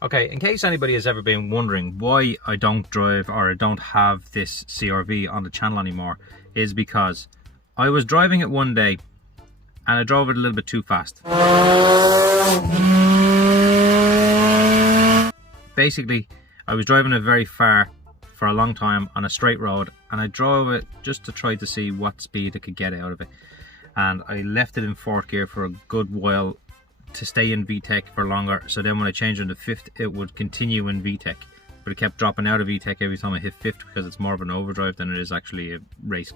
Okay, in case anybody has ever been wondering why I don't drive or I don't have this CRV on the channel anymore, is because I was driving it one day and I drove it a little bit too fast. Basically, I was driving it very far for a long time on a straight road, and I drove it just to try to see what speed I could get out of it. And I left it in fourth gear for a good while to stay in VTEC for longer, so then when I changed into fifth it would continue in VTEC, but it kept dropping out of VTEC every time I hit fifth because it's more of an overdrive than it is actually a race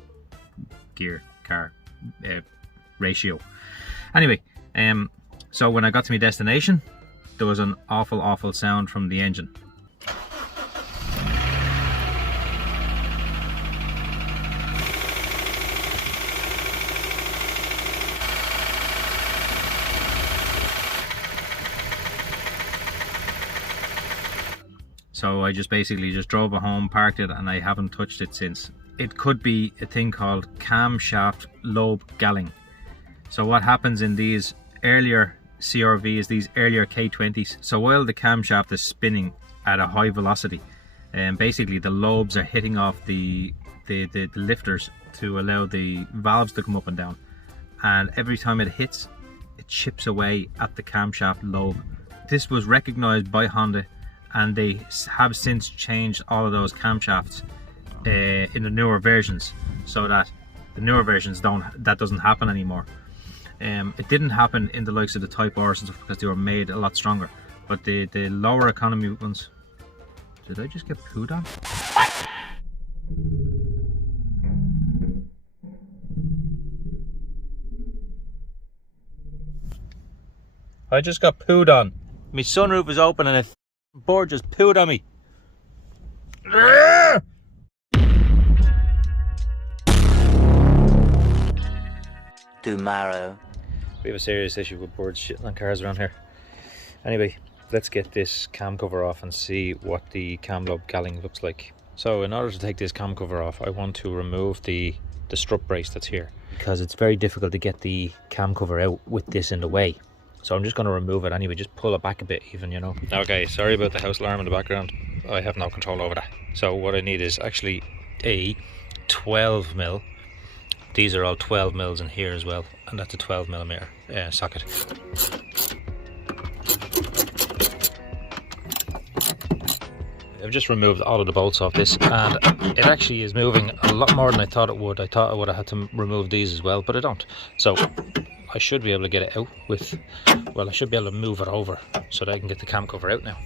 gear car ratio. Anyway, so when I got to my destination there was an awful sound from the engine. So I just basically drove it home, parked it, and I haven't touched it since. It could be a thing called camshaft lobe galling. So what happens in these earlier CRVs, these earlier K20s, so while the camshaft is spinning at a high velocity, basically the lobes are hitting off the lifters to allow the valves to come up and down. And every time it hits, it chips away at the camshaft lobe. This was recognized by Honda, and they have since changed all of those camshafts in the newer versions, so that the newer versions that doesn't happen anymore. It didn't happen in the likes of the Type R's and stuff because they were made a lot stronger, but the lower economy ones. Did I just get pooed on? I just got pooed on. My sunroof is open and a bird just pooed on me. Tomorrow. We have a serious issue with birds shitting on cars around here. Anyway, let's get this cam cover off and see what the cam lobe galling looks like. So in order to take this cam cover off, I want to remove the strut brace that's here, because it's very difficult to get the cam cover out with this in the way. So I'm just going to remove it anyway, just pull it back a bit even, you know. Okay, sorry about the house alarm in the background. I have no control over that. So what I need is actually a 12mm. These are all 12mm in here as well, and that's a 12mm socket. I've just removed all of the bolts off this, and it actually is moving a lot more than I thought it would. I thought I would have had to remove these as well, but I don't. So I should be able to get it out with, well, I should be able to move it over so that I can get the cam cover out now.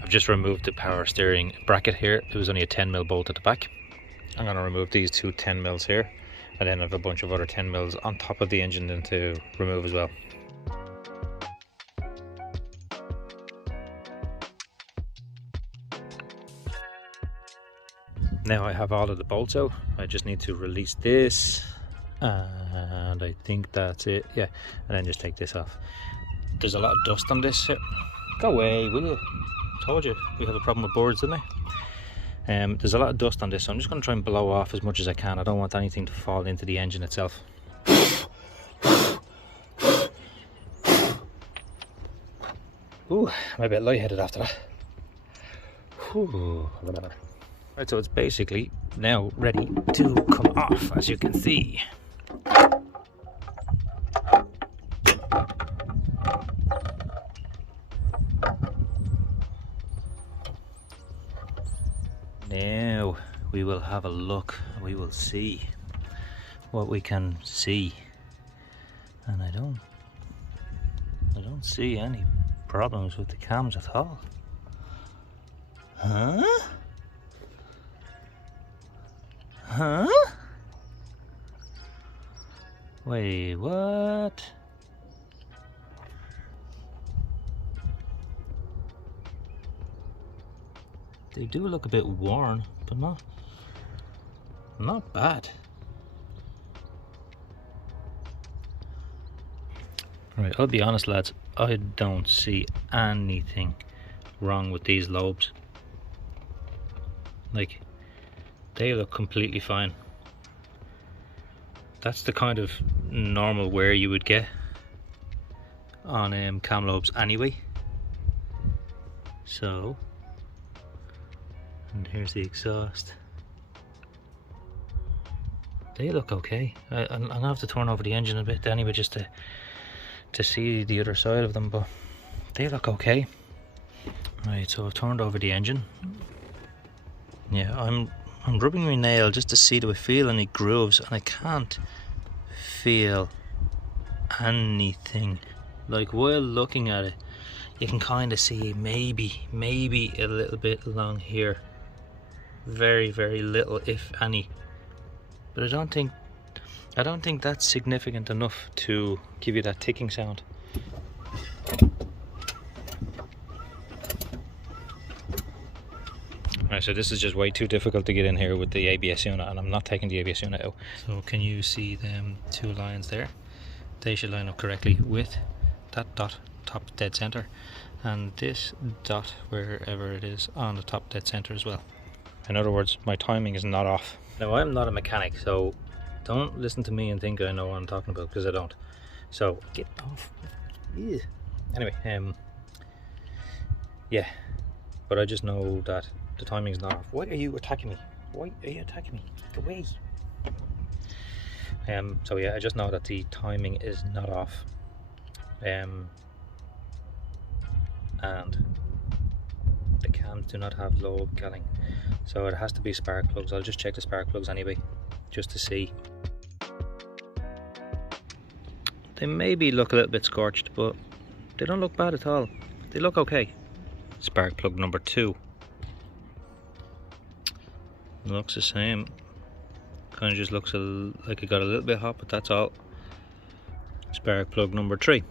I've just removed the power steering bracket here. It was only a 10mm bolt at the back. I'm going to remove these two 10mm here, and then I have a bunch of other 10mm on top of the engine then to remove as well. Now I have all of the bolts out. I just need to release this, and I think that's it. Yeah, and then just take this off. There's a lot of dust on this. Go away, will you? Told you we have a problem with birds, didn't I? There's a lot of dust on this, so I'm just going to try and blow off as much as I can. I don't want anything to fall into the engine itself. Ooh, I'm a bit lightheaded after that. Ooh. Right, so it's basically now ready to come off, as you can see. Now we will have a look, we will see what we can see, and I don't see any problems with the cams at all. Huh? Huh? Wait, what? They do look a bit worn, but not bad. Right, I'll be honest lads, I don't see anything wrong with these lobes. Like, they look completely fine. That's the kind of normal wear you would get on cam lobes anyway. So, and here's the exhaust. They look okay. I'm gonna have to turn over the engine a bit anyway, just to see the other side of them, but they look okay. Right, so I've turned over the engine. Yeah, I'm rubbing my nail just to see do I feel any grooves, and I can't feel anything. Like, while looking at it, you can kind of see maybe a little bit along here. Very, very little, if any. But I don't think that's significant enough to give you that ticking sound. Right, so this is just way too difficult to get in here with the ABS unit, and I'm not taking the ABS unit out. So can you see them two lines there? They should line up correctly with that dot top dead center, and this dot wherever it is on the top dead center as well. In other words, my timing is not off. Now, I'm not a mechanic, so don't listen to me and think I know what I'm talking about, because I don't. So get off. Ew. Anyway, yeah, but I just know that the timing's not off. Why are you attacking me? Why are you attacking me? Get away. So yeah, I just know that the timing is not off. And the cams do not have lobe galling, so it has to be spark plugs. I'll just check the spark plugs anyway, just to see. They maybe look a little bit scorched, but they don't look bad at all. They look okay. Spark plug number 2 looks the same. Kind of just looks like it got a little bit hot, but that's all. Spark plug number 3.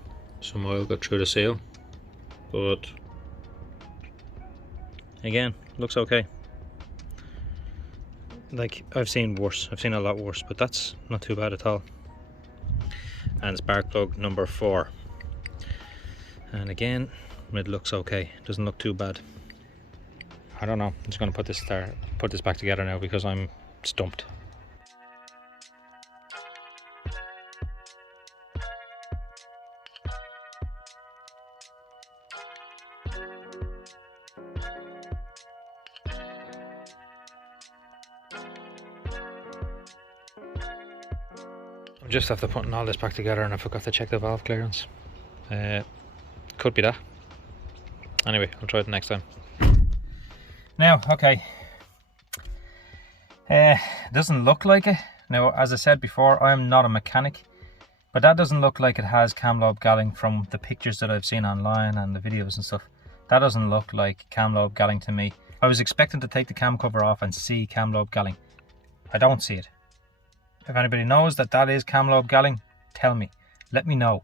Some oil got through the seal, but again, looks okay. Like, I've seen worse. I've seen a lot worse, but that's not too bad at all. And spark plug number 4. And again, it looks okay. Doesn't look too bad. I don't know. I'm just going to put this back together now because I'm stumped. I'm just after putting all this back together and I forgot to check the valve clearance. Could be that. Anyway, I'll try it next time. Now, okay. Doesn't look like it. Now, as I said before, I am not a mechanic, but that doesn't look like it has cam lobe galling from the pictures that I've seen online and the videos and stuff. That doesn't look like cam lobe galling to me. I was expecting to take the cam cover off and see cam lobe galling. I don't see it. If anybody knows that is cam lobe galling, tell me. Let me know.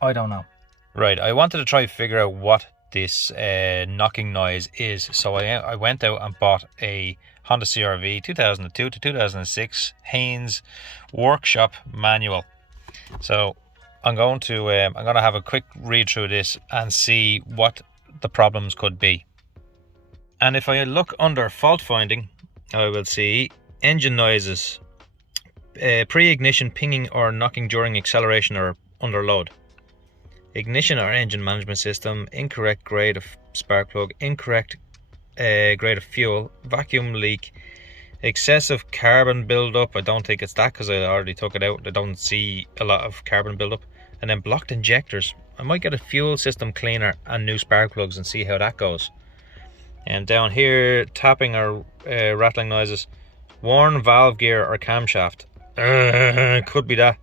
I don't know. Right, I wanted to try to figure out what this knocking noise is, so I went out and bought a Honda CR-V 2002 to 2006 Haynes workshop manual. So I'm going to have a quick read through this and see what the problems could be. And if I look under fault finding, I will see engine noises, pre-ignition pinging or knocking during acceleration or under load, ignition or engine management system, incorrect grade of spark plug, incorrect grade of fuel, vacuum leak, excessive carbon buildup. I don't think it's that because I already took it out. I don't see a lot of carbon buildup. And then blocked injectors. I might get a fuel system cleaner and new spark plugs and see how that goes. And down here, tapping or rattling noises, worn valve gear or camshaft. Could be that.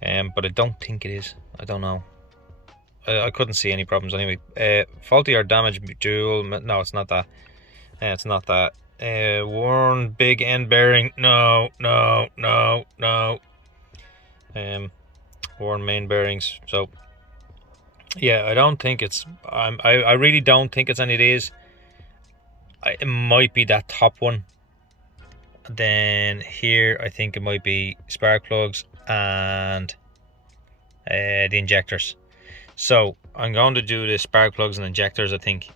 But I don't think it is. I don't know. I couldn't see any problems anyway. Faulty or damaged dual. No, it's not that. It's not that. Worn big end bearing. No. Worn main bearings. So yeah, I don't think it's. I really don't think it's any of these. It might be that top one. Then here, I think it might be spark plugs and the injectors. So I'm going to do the spark plugs and injectors. I think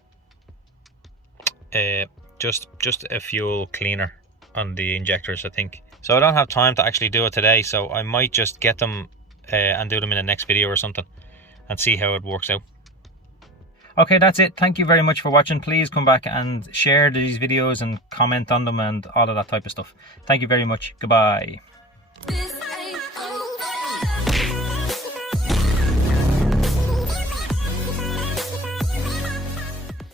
just a fuel cleaner on the injectors, I think. So I don't have time to actually do it today, so I might just get them and do them in the next video or something and see how it works out. Okay, that's it. Thank you very much for watching. Please come back and share these videos and comment on them and all of that type of stuff. Thank you very much. Goodbye.